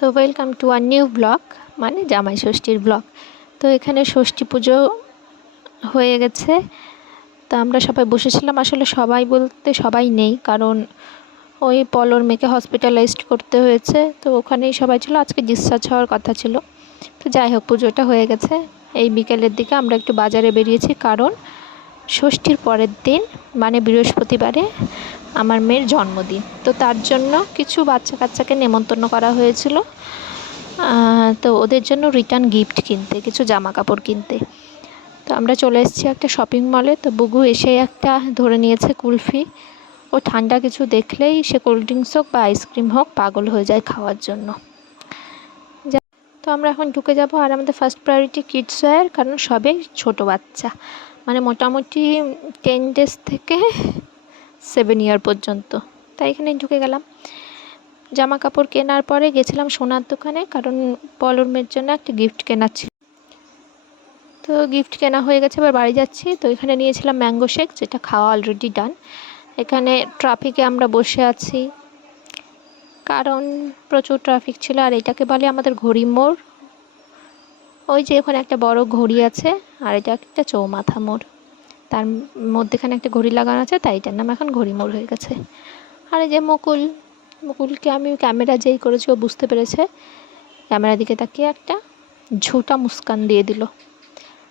So welcome to a new blog, মানে জামাই ষষ্ঠীর ব্লগ। তো এখানে ষষ্ঠী পুজো হয়ে গেছে। তো আমরা সবাই বসেছিলাম, আসলে সবাই বলতে সবাই নেই, কারণ ওই পলর মেয়েকে হসপিটালাইজড করতে হয়েছে, তো ওখানেই সবাই ছিল। আজকে ডিসচার্জ হওয়ার কথা ছিল। তো যাই হোক, পুজোটা হয়ে গেছে। এই বিকেলের দিকে আমরা একটু বাজারে বেরিয়েছি, কারণ ষষ্ঠীর পরের দিন মানে বৃহস্পতিবারে আমার মেয়ের জন্মদিন। তো তার জন্য কিছু বাচ্চা কাচ্চাকে নেমন্তন্ন করা হয়েছিল, তো ওদের জন্য রিটার্ন গিফট কিনতে, কিছু জামা কাপড় কিনতে। তো আমরা চলে এসেছি একটা শপিং মলে। তো বুগু এসে একটা ধরে নিয়েছে কুলফি। ও ঠান্ডা কিছু দেখলেই সে কোল্ড ড্রিঙ্কস হোক বা আইসক্রিম হোক পাগল হয়ে যায় খাওয়ার জন্য। তো আমরা এখন ঢুকে যাব, আর আমাদের ফার্স্ট প্রায়োরিটি কিডস ওয়্যার, কারণ সবে ছোট বাচ্চা, মানে মোটামুটি 10 days থেকে 7 year পর্যন্ত। তাই এখানে ঢুকে গেলাম। জামা কাপড় কেনার পরে গেছিলাম সোনার দোকানে, কারণ পলর মেয়ের জন্য একটা গিফট কেনার ছিল। তো গিফট কেনা হয়ে গেছে, এবার বাড়ি যাচ্ছি। তো এখানে নিয়েছিলাম ম্যাঙ্গো শেক, যেটা খাওয়া অলরেডি ডান। এখানে ট্রাফিকে আমরা বসে আছি, কারণ প্রচুর ট্রাফিক ছিল। আর এটাকে বলে আমাদের ঘড়ি মোড়। ওই যে ওখানে একটা বড় ঘড়ি আছে, আর এটা একটা চৌমাথা মোড়, তার মধ্যেখানে একটা ঘড়ি লাগানো আছে, তাই এটার নাম এখন ঘড়ি মোড় হয়ে গেছে। আর এই যে মুকুলকে আমি ক্যামেরা যেই করেছি, ও বুঝতে পেরেছে, ক্যামেরার দিকে তাকিয়ে একটা ঝুঁটা মুস্কান দিয়ে দিল।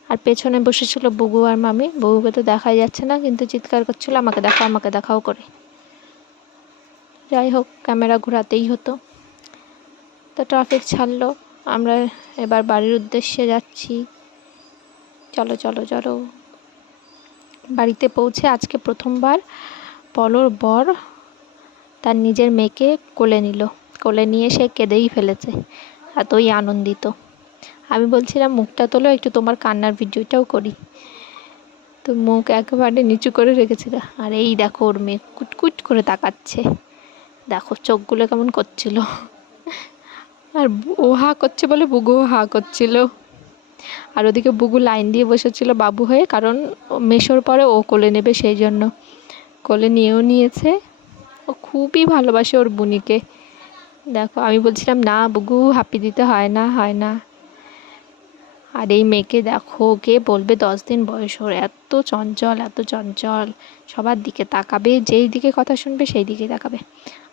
আর পেছনে বসেছিল বুগু আর মামি। বুগুকে তো দেখাই যাচ্ছে না, কিন্তু চিৎকার করছিল আমাকে দেখাও, আমাকে দেখাও করে। যাই হোক, ক্যামেরা ঘোরাতেই হতো। তো ট্রাফিক ছাড়লো, আমরা এবার বাড়ির উদ্দেশ্যে যাচ্ছি। চলো চলো চলো। বাড়িতে পৌঁছে আজকে প্রথমবার পলর বর তার নিজের মেয়েকে কোলে নিল। কোলে নিয়ে সে কেঁদেই ফেলেছে, এতই আনন্দিত। আমি বলছিলাম মুখটা তোলো, একটু তোমার কান্নার ভিডিওটাও করি। তো মুখ একেবারে নিচু করে রেখেছিল। আর এই দেখো, ওর মেয়ে কুটকুট করে তাকাচ্ছে, দেখো চোখগুলো কেমন করছিল। আর ও হা করছে বলে বুগুও হা করছিল। আর ওদিকে বুগু লাইন দিয়ে বসেছিল বাবু হয়ে, কারণ মেশোর পরে ও কোলে নেবে, সেই জন্য কোলে নিয়েও নিয়েছে। ও খুবই ভালোবাসে ওর বুনিকে। দেখো, আমি বলছিলাম না বুগু, হাঁপি দিতে হয় না, হয় না। আর এই মেয়েকে দেখো, কে বলবে 10 দিন বয়স, ওর এত চঞ্চল, এত চঞ্চল। সবার দিকে তাকাবে, যেই দিকে কথা শুনবে সেই দিকে তাকাবে।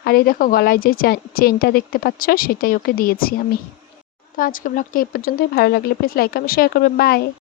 আর এই দেখো, গলায় যে চেনটা দেখতে পাচ্ছ, সেটাই ওকে দিয়েছি আমি। তো আজকে ব্লগটা এই পর্যন্তই। ভালো লাগলে প্লিজ লাইক, আমি শেয়ার করবে। বাই।